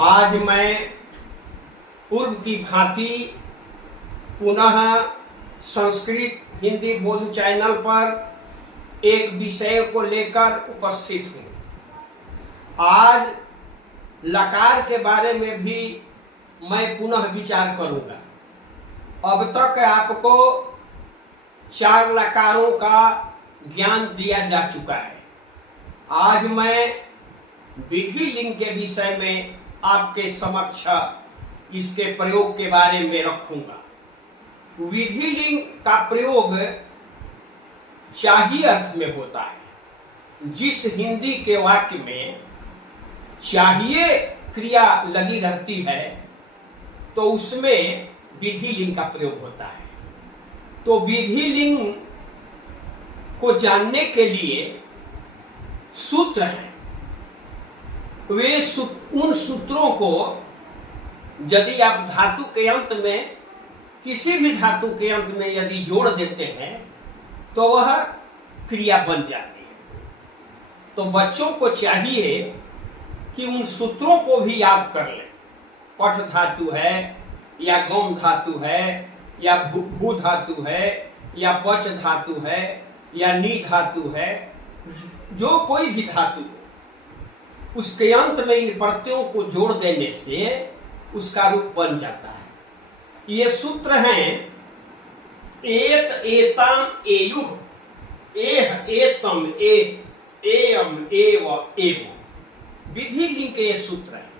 आज मैं पूर्व की भांति पुनः संस्कृत हिंदी बोध चैनल पर एक विषय को लेकर उपस्थित हूँ। आज लकार के बारे में भी मैं पुनः विचार करूँगा। अब तक आपको 4 लकारों का ज्ञान दिया जा चुका है। आज मैं विधि लिंग के विषय में आपके समक्ष इसके प्रयोग के बारे में रखूंगा। विधि लिंग का प्रयोग चाहिए अर्थ में होता है। जिस हिंदी के वाक्य में चाहिए क्रिया लगी रहती है तो उसमें विधि लिंग का प्रयोग होता है। तो विधि लिंग को जानने के लिए सूत्र हैं। वे उन सूत्रों को यदि आप धातु के अंत में किसी भी धातु के अंत में यदि जोड़ देते हैं तो वह क्रिया बन जाती है। तो बच्चों को चाहिए कि उन सूत्रों को भी याद कर लें। पठ धातु है या गम धातु है या भू धातु है या पच धातु है या नी धातु है, जो कोई भी धातु उसके अंत में इन प्रत्ययों को जोड़ देने से उसका रूप बन जाता है। ये सूत्र हैं एत एताम एयुः, एह एतम एत, एयम एव एव। विधि लिंग के ये सूत्र है।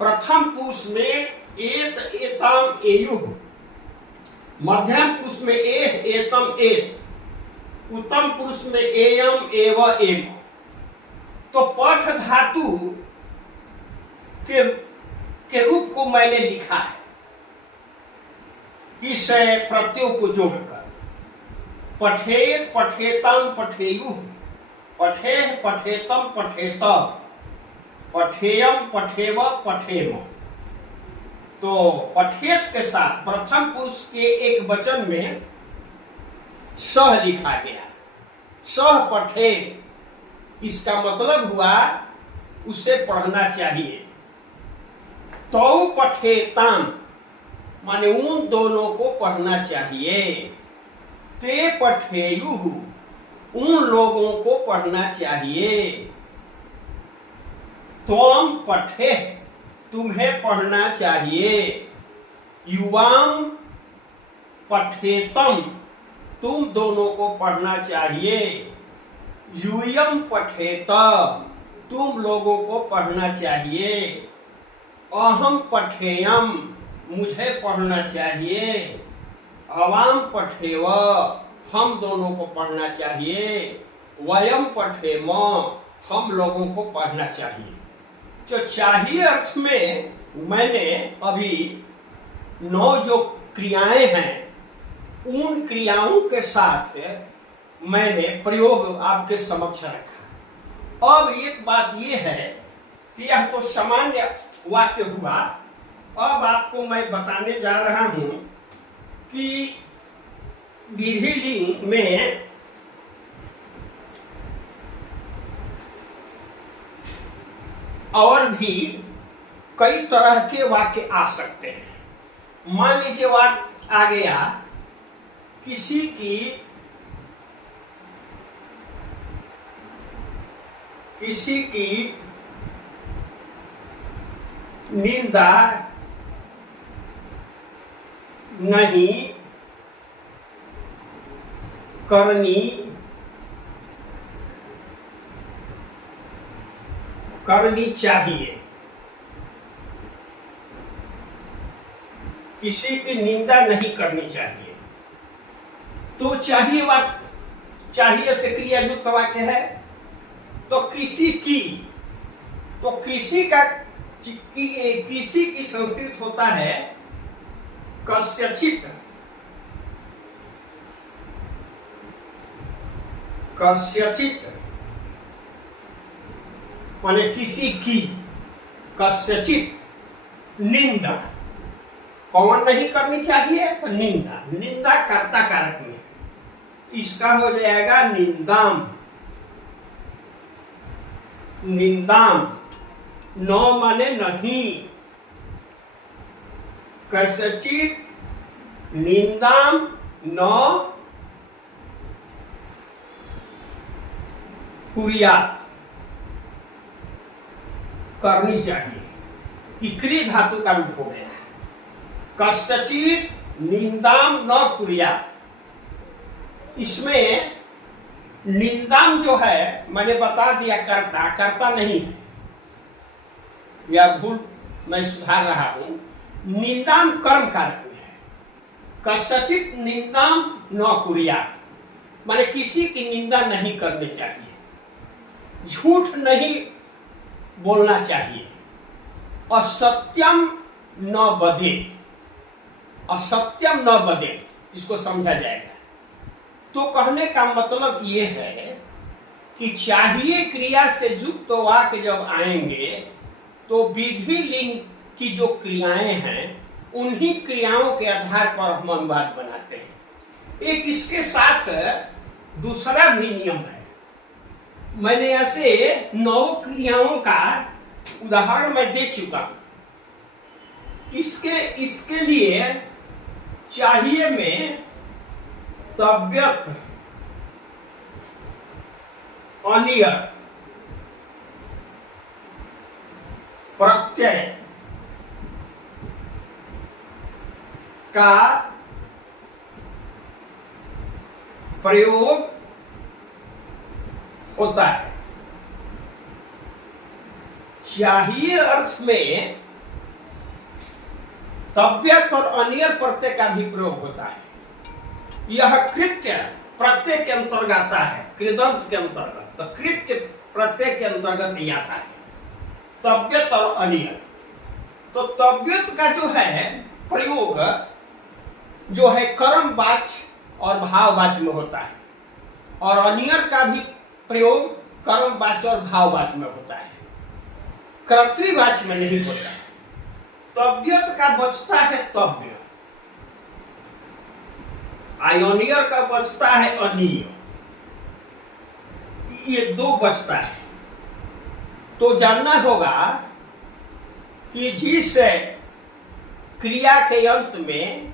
प्रथम पुरुष में एत एताम एयुः, मध्यम पुरुष में एह एतम एत, उत्तम पुरुष में एयम एव एव। तो पठ धातु के रूप को मैंने लिखा है इस प्रत्ययों को जोड़कर। पठेत पठेतम पठेयुः, पठेह पठेतम पठेत, पठेयम पठेव पठेम। तो पठेत के साथ प्रथम पुरुष के एक वचन में सह लिखा गया। सह पठेत, इसका मतलब हुआ उसे पढ़ना चाहिए। तो पठेताम माने उन दोनों को पढ़ना चाहिए। ते पठेयुः, उन लोगों को पढ़ना चाहिए। त्वम पठे, तुम्हें पढ़ना चाहिए। युवाम पठेतम, तुम दोनों को पढ़ना चाहिए। यूयम पठेत, तुम लोगों को पढ़ना चाहिए। अहम पठेयम, मुझे पढ़ना चाहिए। अवाम पठेव, हम दोनों को पढ़ना चाहिए। वयम पठेम, हम लोगों को पढ़ना चाहिए। जो चाहिए अर्थ में मैंने अभी 9 जो क्रियाएं हैं उन क्रियाओं के साथ मैंने प्रयोग आपके समक्ष रखा। अब एक बात यह है कि यह तो सामान्य वाक्य हुआ। अब आपको मैं बताने जा रहा हूं कि विधि लिंग में और भी कई तरह के वाक्य आ सकते हैं। मान लीजिए वाक्य आ गया किसी की निंदा नहीं करनी चाहिए। किसी की निंदा नहीं करनी चाहिए। तो चाहिए से क्रिया युक्त वाक्य है। तो किसी की, तो किसी की संस्कृत होता है कस्यचित। कस्यचित माने किसी की, कस्यचित निंदा। कौन नहीं करनी चाहिए? तो निंदा। निंदा कर्ता कारक में, इसका हो जाएगा निंदाम। निंदाम न माने नहीं। कस्यचित् निंदाम न कुर्यात्, करनी चाहिए। इक्री धातु का रूप हो गया। कस्यचित् निंदाम न कुर्यात्। इसमें निंदाम जो है मैंने बता दिया करता नहीं है, यह भूल मैं सुधार रहा हूं। निंदाम कर्म कारक में है। कस्यचित् निंदाम न कुर्यात् माने किसी की निंदा नहीं करनी चाहिए, झूठ नहीं बोलना चाहिए। असत्यम न बदेत, असत्यम न बदेत, इसको समझा जाएगा। तो कहने का मतलब ये है कि चाहिए क्रिया से युक्त वाक्य जब आएंगे तो विधि लिंग की जो क्रियाएं हैं उन्हीं क्रियाओं के आधार पर हम अनुवाद बनाते हैं। एक इसके साथ दूसरा भी नियम है। मैंने ऐसे 9 क्रियाओं का उदाहरण मैं दे चुका हूं। इसके लिए चाहिए में तबियत, अनियर, प्रत्यय का प्रयोग होता है। चाहिए अर्थ में तबियत और अनियर प्रत्यय का भी प्रयोग होता है। यह कृत्य प्रत्यय के अंतर्गत आता है, कृदंत के अंतर्गत। तो कृत्य प्रत्यय के अंतर्गत नहीं आता है, तबियत और अनियर। तो तबियत का जो है प्रयोग जो है कर्मवाच्य और भाववाच्य में होता है, और अनियर का भी प्रयोग कर्मवाच्य और भाववाच्य में होता है, कर्तृवाच्य में नहीं होता है। तबियत का बचता है तव्य, अनियर का बचता है अनिय। ये 2 बचता है। तो जानना होगा कि जिस क्रिया के अंत में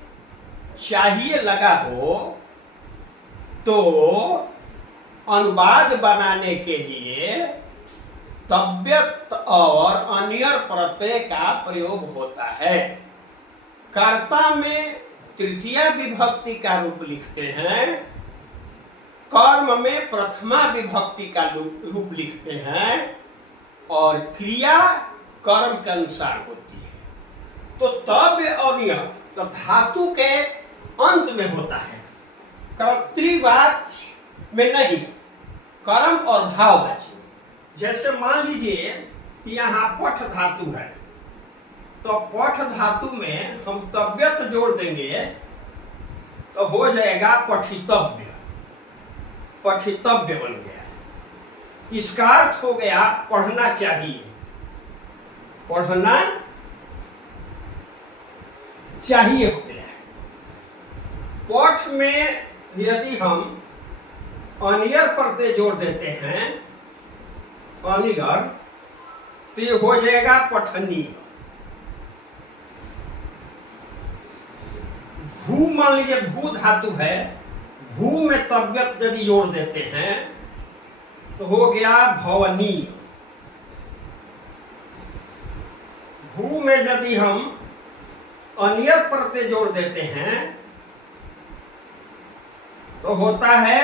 चाहिए लगा हो तो अनुवाद बनाने के लिए तबियत और अनियर प्रत्यय का प्रयोग होता है। कर्ता में तृतीया विभक्ति का रूप लिखते हैं, कर्म में प्रथमा विभक्ति का रूप लिखते हैं, और क्रिया कर्म के अनुसार होती है। तो तव्य अनियर तो धातु के अंत में होता है, कर्तृवाच्य में नहीं, कर्म और भाववाच्य में। जैसे मान लीजिए कि यहाँ पठ धातु है, तो पठ धातु में हम तबियत जोड़ देंगे तो हो जाएगा पठितव्य, पठितव्य बन गया। इसका अर्थ हो गया पढ़ना चाहिए, पढ़ना चाहिए हो गया। पठ में यदि हम अनियर प्रत्यय जोड़ देते हैं, अनियर, तो ये हो जाएगा पठनीय। भू मान लीजिए भू धातु है, भू में तबियत यदि जोड़ देते हैं तो हो गया भवनीय। भू में यदि हम अनियर प्रत्यय जोड़ देते हैं तो होता है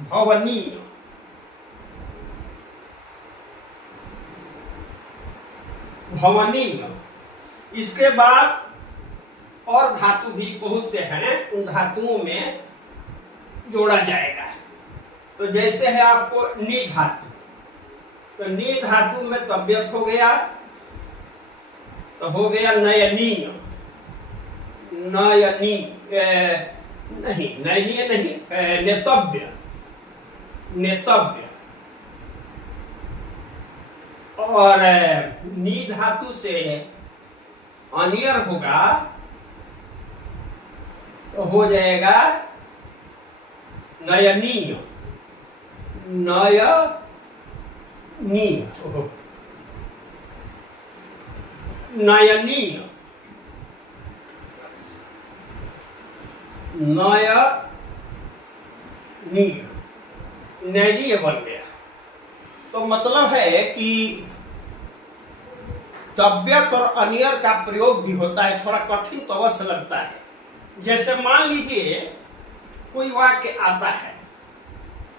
भवनीय। भवनीय। इसके बाद और धातु भी बहुत से हैं, उन धातुओं में जोड़ा जाएगा। तो जैसे है आपको नी धातु, तो नी धातु में तबियत हो गया तो हो गया नयनीय। नयनी नहीं, नयनीय नहीं, नेतव्य, नेतव्य। और नी धातु से अनियर होगा तो हो जाएगा नयनीय, नयनीय। नयनीय, नयनीय, नयनीय बन गया। तो मतलब है कि तबियत और अनियर का प्रयोग भी होता है, थोड़ा कठिन तो अवश्य लगता है। जैसे मान लीजिए कोई वाक्य आता है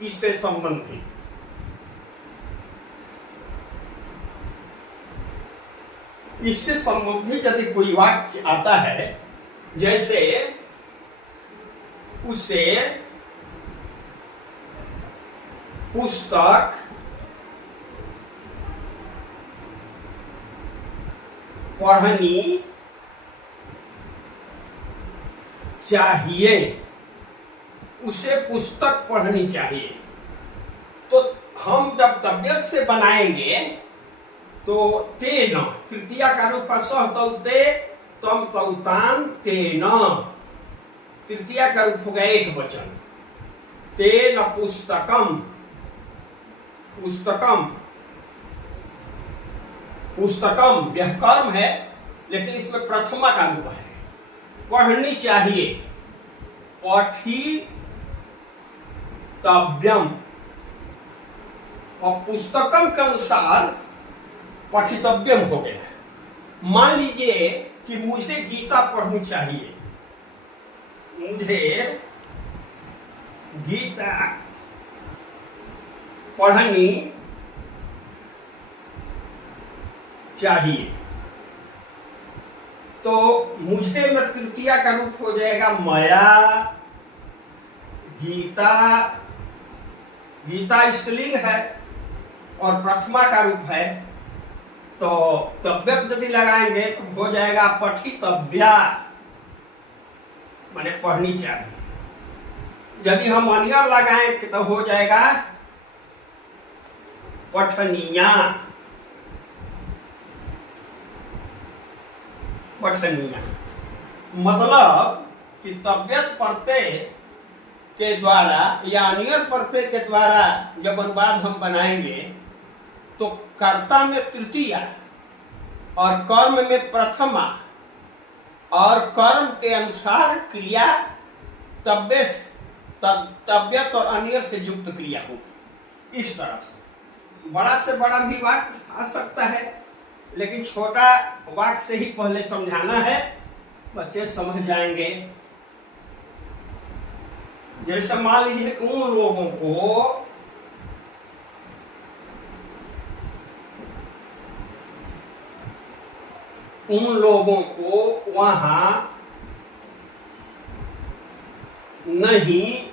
इससे संबंधित, यदि कोई वाक्य आता है, जैसे उसे पुस्तक पढ़नी चाहिए, उसे पुस्तक पढ़नी चाहिए। तो हम जब तबियत से बनाएंगे तो तेन, तृतीया का रूप सह तौते तम तौतान तेन, तृतीया का रूप हो गया एक वचन, तेन पुस्तकम, पुस्तकम, पुस्तकम यह कर्म है लेकिन इसमें प्रथमा का रूप है, पढ़नी चाहिए, पठितव्यम, और पुस्तकम के अनुसार पठितव्यम हो गया। मान लीजिए कि मुझे गीता पढ़नी चाहिए, मुझे गीता पढ़नी चाहिए, तो मुझे में तृतीया का रूप हो जाएगा मया, गीता, गीता स्त्रीलिंग है और प्रथमा का रूप है, तो तव्यम यदि लगाएंगे तो हो जाएगा पठितव्या, माने पढ़नी चाहिए। यदि हम अनियर लगाएं तो हो जाएगा पठनीया, पठनीया। मतलब कि तबियत प्रत्यय के द्वारा या अनियर प्रत्यय के द्वारा जब अनुवाद हम बनाएंगे तो कर्ता में तृतीया और कर्म में प्रथमा और कर्म के अनुसार क्रिया तबियत और अनियर से युक्त क्रिया होगी। इस तरह से बड़ा भी वाक्य आ सकता है, लेकिन छोटा वाक्य से ही पहले समझाना है, बच्चे समझ जाएंगे। जैसे मान लीजिए उन लोगों को वहां नहीं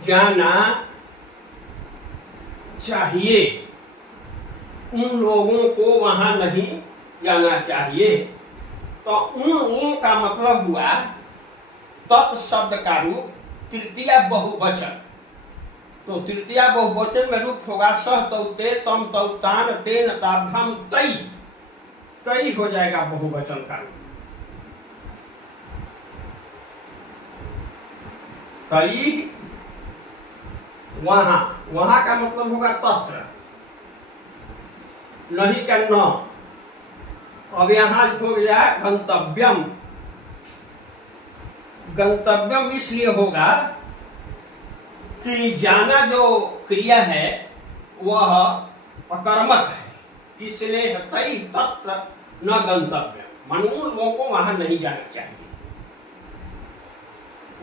जाना चाहिए, उन लोगों को वहां नहीं जाना चाहिए। तो उन का मतलब हुआ तत् शब्द का रूप तृतीया बहुवचन, तो तृतीया बहुवचन में रूप होगा सह तौते तम तौतान तेन ताभ्याम तई, तई हो जाएगा बहुवचन का रूप, तई, वहां, वहां का मतलब होगा तत्र, नहीं का न। अब यहां हो गया गंतव्यम, गंतव्यम इसलिए होगा कि जाना जो क्रिया है वह अकर्मक है, इसलिए तई तत्र न गंतव्यम, मनुष्य लोगों को वहां नहीं जाना चाहिए।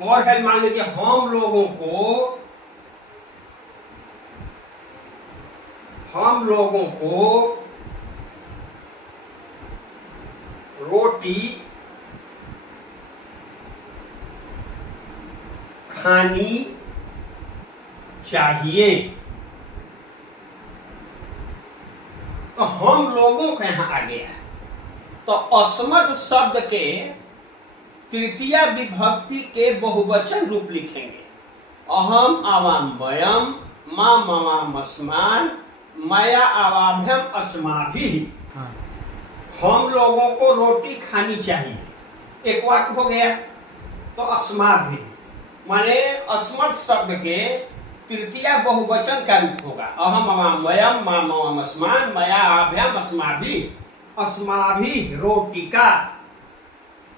और है मान लीजिए हम लोगों को रोटी खानी चाहिए, तो हम लोगों का यहां आ गया। तो अस्मद शब्द के तृतीया विभक्ति के बहुवचन रूप लिखेंगे, अहम आवाम वयम, मां ममाम अस्मान, मया आवाभ्यम अस्माभिः। हम लोगों को रोटी खानी चाहिए, एक वाक्य हो गया। तो अस्माभिः माने अस्मद शब्द के तृतीया बहुवचन का रूप होगा। अहम अवाम वयम मामवम अस्मान मया आभ्याम अस्माभि। अस्माभि रोटिका,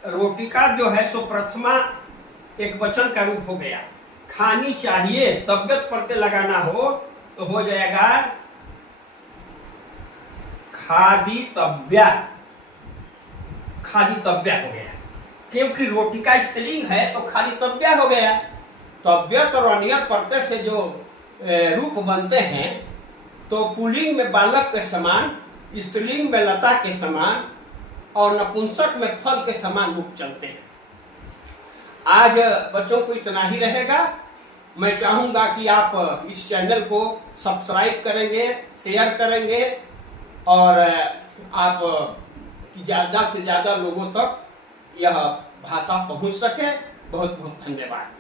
रोटिका जो है सो प्रथमा एक वचन का रूप हो गया। खानी चाहिए, तबियत प्रत्यय लगाना हो तो हो जाएगा खादितव्या, खादितव्या हो गया। क्योंकि रोटिका स्त्रीलिंग है तो खादितव्या हो गया। तव्यत और अनियत प्रत्यय से जो रूप बनते हैं तो पुल्लिंग में बालक के समान, स्त्रीलिंग में लता के समान और नपुंसक में फल के समान रूप चलते हैं। आज बच्चों को इतना ही रहेगा। मैं चाहूंगा कि आप इस चैनल को सब्सक्राइब करेंगे, शेयर करेंगे और आप ज्यादा से ज्यादा लोगों तक यह भाषा पहुंच सके। बहुत बहुत धन्यवाद।